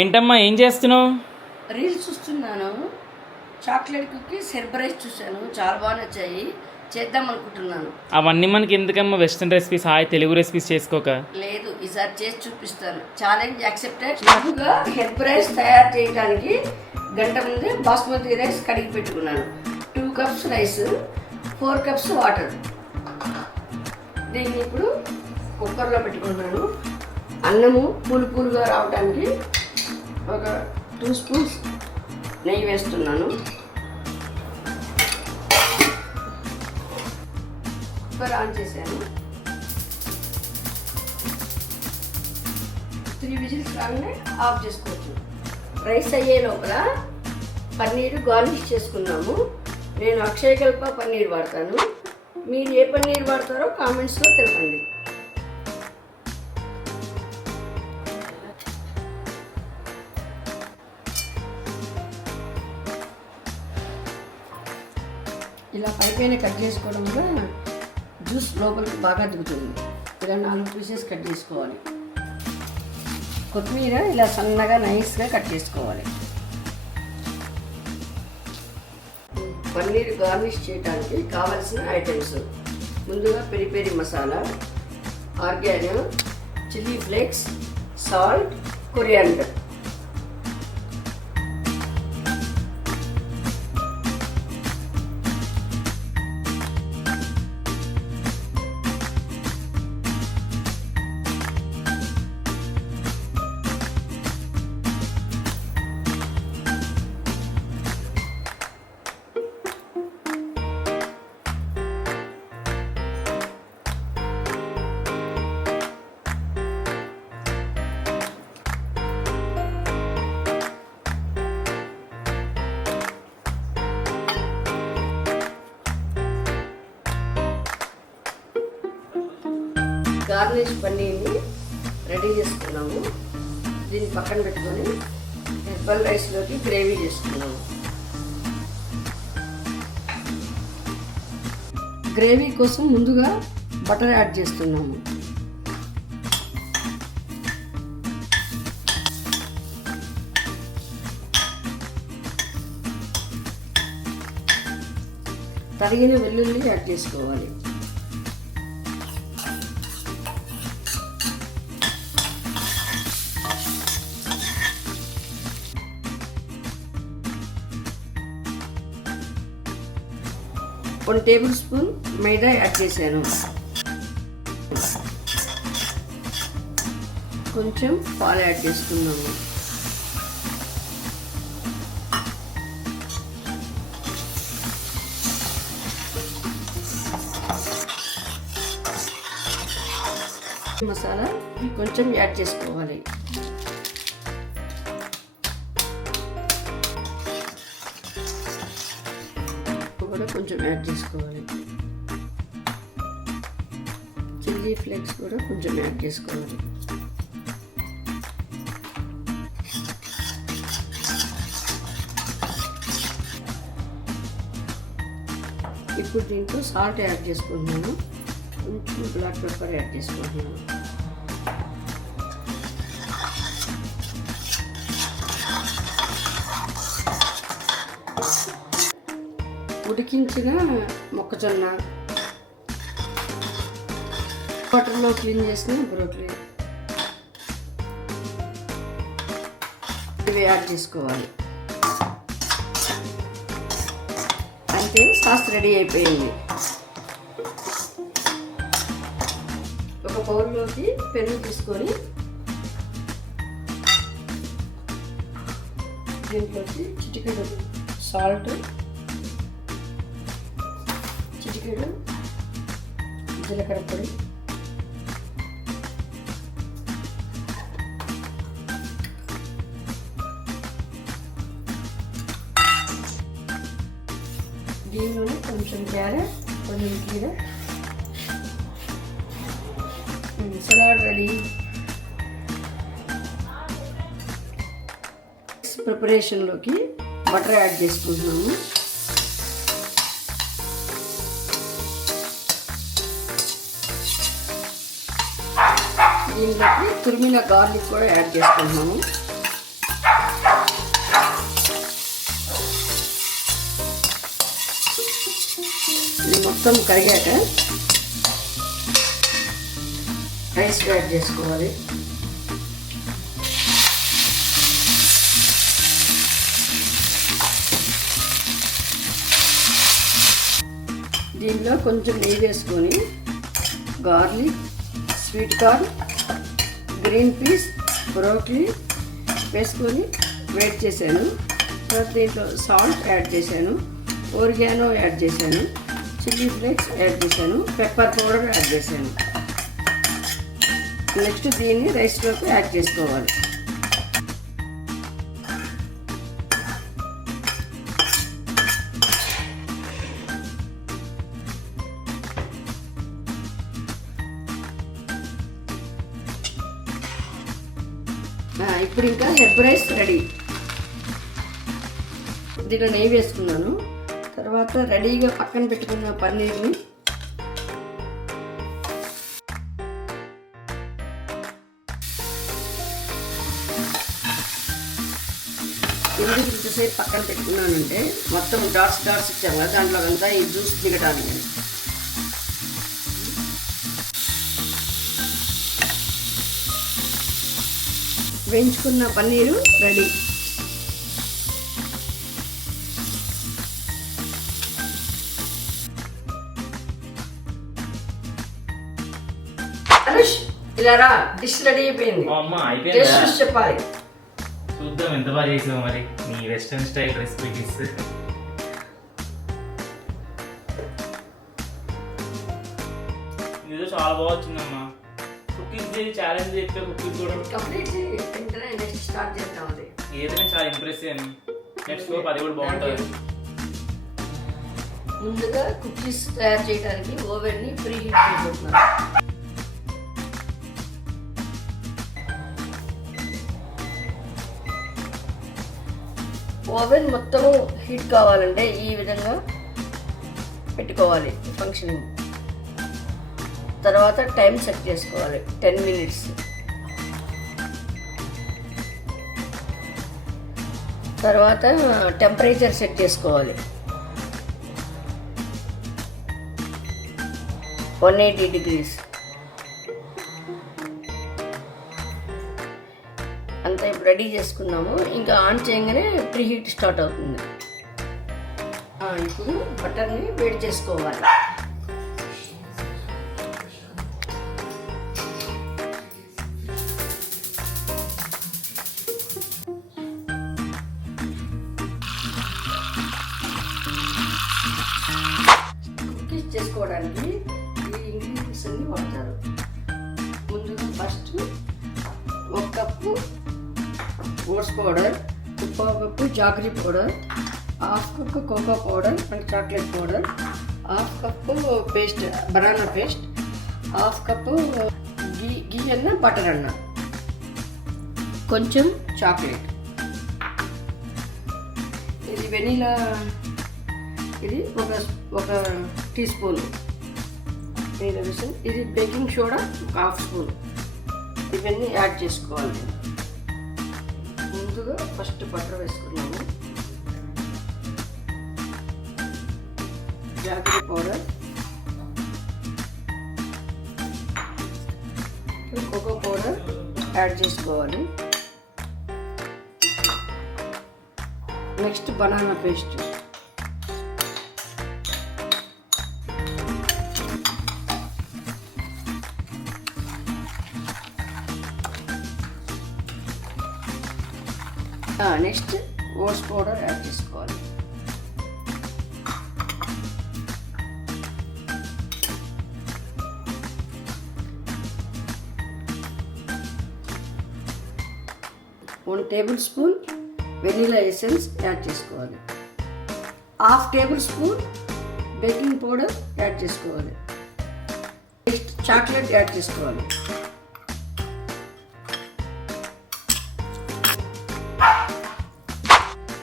ఏంటమ్మా ఏం చేస్తున్నావు? రీల్స్ చూస్తున్నాను. చాక్లెట్ కుకీస్ సర్ప్రైజ్ చూశాను, చాలా బాగా నచ్చాయి, చేద్దాం అనుకుంటున్నాను. అవన్నీ మనకి ఎందుకమ్మా, వెస్ట్రన్ రెసిపీస్ తెలుగు రెసిపీస్ చేసుకోక. లేదు, ఈసారి చేసి చూపిస్తాను. Challenge accepted. ముందుగా సర్ప్రైజ్ తయారు చేయడానికి గంట ముందే బాస్మతి రైస్ కడిగి పెట్టుకున్నాను. 2 కప్స్ రైస్, 4 కప్స్ వాటర్. దీన్ని ఇప్పుడు కుక్కర్లో పెట్టుకున్నాను. అన్నము పూలుగా రావడానికి ఒక 2 స్పూన్స్ నెయ్యి వేస్తున్నాను. కుక్కర్ ఆన్ చేశాను. 3 విజిల్స్ రాగానే ఆఫ్ చేసుకోవచ్చు. రైస్ అయ్యే లోపల పన్నీర్ గార్నిష్ చేసుకున్నాము. నేను అక్షయకల్ప పన్నీర్ వాడతాను. మీరు ఏ పన్నీర్ వాడతారో కామెంట్స్లో తెలపండి. ఇలా పైపైన కట్ చేసుకోవడం వల్ల జ్యూస్ లోపలికి బాగా దిగుతుంది. ఇలా 4 పీసెస్ కట్ చేసుకోవాలి. కొత్తిమీర ఇలా సన్నగా నైస్గా కట్ చేసుకోవాలి. పన్నీర్ గార్నిష్ చేయడానికి కావలసిన ఐటమ్స్: ముందుగా peri peri masala, oregano, chilli flakes, salt, coriander. Garnish పన్నీర్ని రెడీ చేసుకున్నాము. దీన్ని పక్కన పెట్టుకొని హెర్బల్ రైస్లోకి గ్రేవీ చేసుకున్నాము. గ్రేవీ కోసం ముందుగా బటర్ యాడ్ చేస్తున్నాము. తరిగిన వెల్లుల్లి యాడ్ చేసుకోవాలి. ఒక టేబుల్ స్పూన్ మైదా యాడ్ చేశాను. కొంచెం పాలు యాడ్ చేసుకున్నాము. మసాలా కొంచెం యాడ్ చేసుకోవాలి. కూడా కొంచెం యాడ్ చేసుకోవాలి. చిల్లీ ఫ్లేక్స్ కూడా కొంచెం యాడ్ చేసుకోవాలి. ఇప్పుడు దీంట్లో సాల్ట్ యాడ్ చేసుకుంటున్నాను. కొంచెం బ్లాక్ పెప్పర్ యాడ్ చేసుకుంటున్నాను. ఉడికించిన మొక్కజొన్న, వాటర్లో క్లీన్ చేసిన బ్రోకలీ ఇవి యాడ్ చేసుకోవాలి. అంటే సాస్ రెడీ అయిపోయింది. ఒక బౌల్లోకి పెరుగు తీసుకొని దీంట్లోకి చిటికెడు సాల్ట్, చిటికెడు జీలకర్ర పొడి, దీనిలోనే కొంచెం క్యారెట్, కొంచెం కీర. Salad ready. ప్రిపరేషన్లోకి బటర్ యాడ్ చేసుకుంటున్నాము. దీంట్లోకి తురిమిన గార్లిక్ కూడా యాడ్ చేసుకుంటున్నాము. మొత్తం కరిగాక రైస్ యాడ్ చేసుకోవాలి. దీనిలో కొంచెం నెయ్యి వేసుకొని garlic, sweet corn, green peas, broccoli వేసుకొని వేడి చేశాను. తర్వాత దీంట్లో సాల్ట్ యాడ్ చేశాను, ఓరిగానో యాడ్ చేశాను, చిల్లీ ఫ్లేక్స్ యాడ్ చేశాను, పెప్పర్ పౌడర్ యాడ్ చేశాను. నెక్స్ట్ దీన్ని రైస్లోకి యాడ్ చేసుకోవాలి. ఇప్పుడు ఇంకా హెర్బ్ రైస్ రెడీ. దీంట్లో నెయ్యి వేసుకున్నాను. తర్వాత రెడీగా పక్కన పెట్టుకున్న పన్నీర్ని ఎందుకు ఇంతసేపు పక్కన పెట్టుకున్నానంటే మొత్తం డాట్స్ ఇచ్చాము కదా, దాంట్లో అంతా ఈ జ్యూస్ దిగడానికి. వేయించుకున్న పన్నీరు రెడీ. అనుష్ ఇలా రా, డిష్ రెడీ అయిపోయింది. టేస్ట్ చూసి చెప్పాలి. చూద్దాం ఎంత బాగా చేసావు మరి నీ వెస్టర్న్ స్టైల్ రెసిపీస్. ఇది చాలా బాగా వచ్చిందమ్మా. కుకింగ్ చేసి ఛాలెంజ్ చేస్తే కుకింగ్ కూడా కంప్లీట్ తింటేనే నెక్స్ట్ స్టార్ట్ చేద్దాం. అది ఏదైనా చాలా ఇంప్రెసివ్ అని నెక్స్ట్ అది కూడా బాగుంటుంది. ముందుగా కుకీస్ తయారు చేయడానికి ఓవెన్ని ప్రీ హీట్ చేయబోతున్నాను. ఓవెన్ మొత్తం హీట్ కావాలంటే ఈ విధంగా పెట్టుకోవాలి ఫంక్షనింగ్. తర్వాత టైం సెట్ చేసుకోవాలి 10 minutes. తర్వాత టెంపరేచర్ సెట్ చేసుకోవాలి 180 degrees. అంతా ఇప్పుడు రెడీ చేసుకున్నాము. ఇంకా ఆన్ చేయగానే ప్రీ హీట్ స్టార్ట్ అవుతుంది. ఇప్పుడు బటర్ని వేడి చేసుకోవాలి. కుకీస్ చేసుకోవడానికి ఈ ఇంగ్రీడియంట్స్ అన్ని వాడతారు. ముందుగా first 1 cup oats powder, 1/2 cup jaggery powder, 1/2 cup cocoa powder and chocolate powder, 1/2 cup paste banana paste, 1/2 cup ghee అన్న బటర్ అన్న, కొంచెం చాక్లెట్. ఇది వెనీలా, ఇది ఒక టీ స్పూన్ వెనీలా వేసాను. ఇది బేకింగ్ సోడా 1/2 స్పూన్. ఇవన్నీ యాడ్ చేసుకోవాలి. ముందుగా ఫస్ట్ బటర్ వేసుకున్నాము, jaggery powder, cocoa powder add చేసుకోవాలి. Next banana paste, next oats powder add చేసుకోవాలి. One tablespoon vanilla essence add చేసుకోవాలి. 1/2 tablespoon baking powder add చేసుకోవాలి. నెక్స్ట్ చాక్లెట్ యాడ్ చేసుకోవాలి.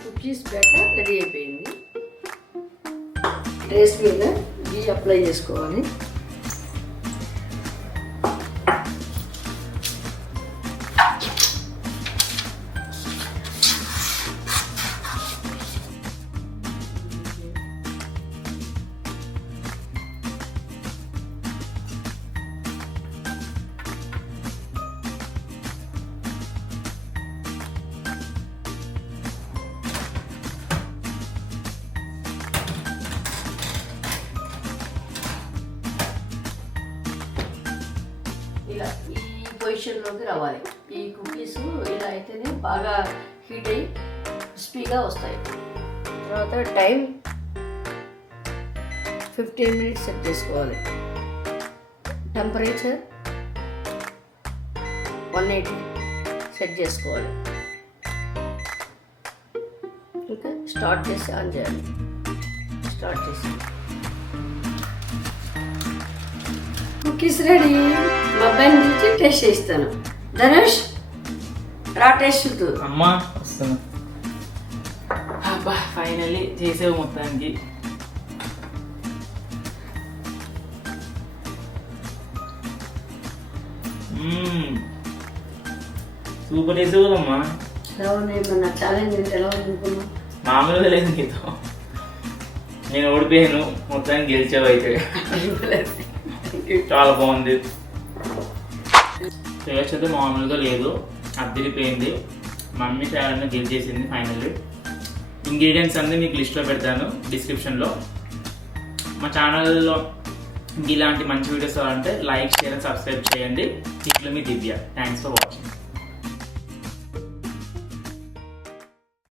Cookies batter ready అయిపోయింది. Trays మీద గీ అప్లై చేసుకోవాలి. పొజిషన్లోకి రావాలి. ఈ కుకీస్ ఇలా అయితేనే బాగా హీట్ అయ్యి క్రిస్పీగా వస్తాయి. తర్వాత టైం 15 minutes సెట్ చేసుకోవాలి. టెంపరేచర్ 180 సెట్ చేసుకోవాలి. ఇంకా స్టార్ట్ చేసి ఆన్ చేయాలి. స్టార్ట్ చేసి కుకీస్ రెడీ. మా అబ్బాయిని పిలిచి టేస్ట్ చేయిస్తాను. ధనుష్ రా టేస్ట్ చూద్దు. అమ్మా వస్తున్నా. అబ్బా ఫైనల్లీ చేసేవు మొత్తానికి. సూపర్ చేసావు కదమ్మా. ఎలా ఉన్నాయి మన ఛాలెంజ్ అంటే ఎలా అనుకున్నావు? మామూలుగా లేదు నీతో. నేను ఓడిపోయాను, మొత్తానికి గెలిచావు అయితే. చాలా బాగుంది. టేస్ట్ అయితే మామూలుగా లేదు, అద్దరిపోయింది. మమ్మీ ఛానల్ని గెలిచేసింది ఫైనల్లీ. ఇంగ్రీడియంట్స్ అన్నీ మీకు లిస్ట్లో పెడతాను డిస్క్రిప్షన్లో. మా ఛానల్లో ఇలాంటి మంచి వీడియోస్ కావాలంటే లైక్, షేర్, సబ్స్క్రైబ్ చేయండి. ఇట్లు మీ దివ్య. Thanks for watching.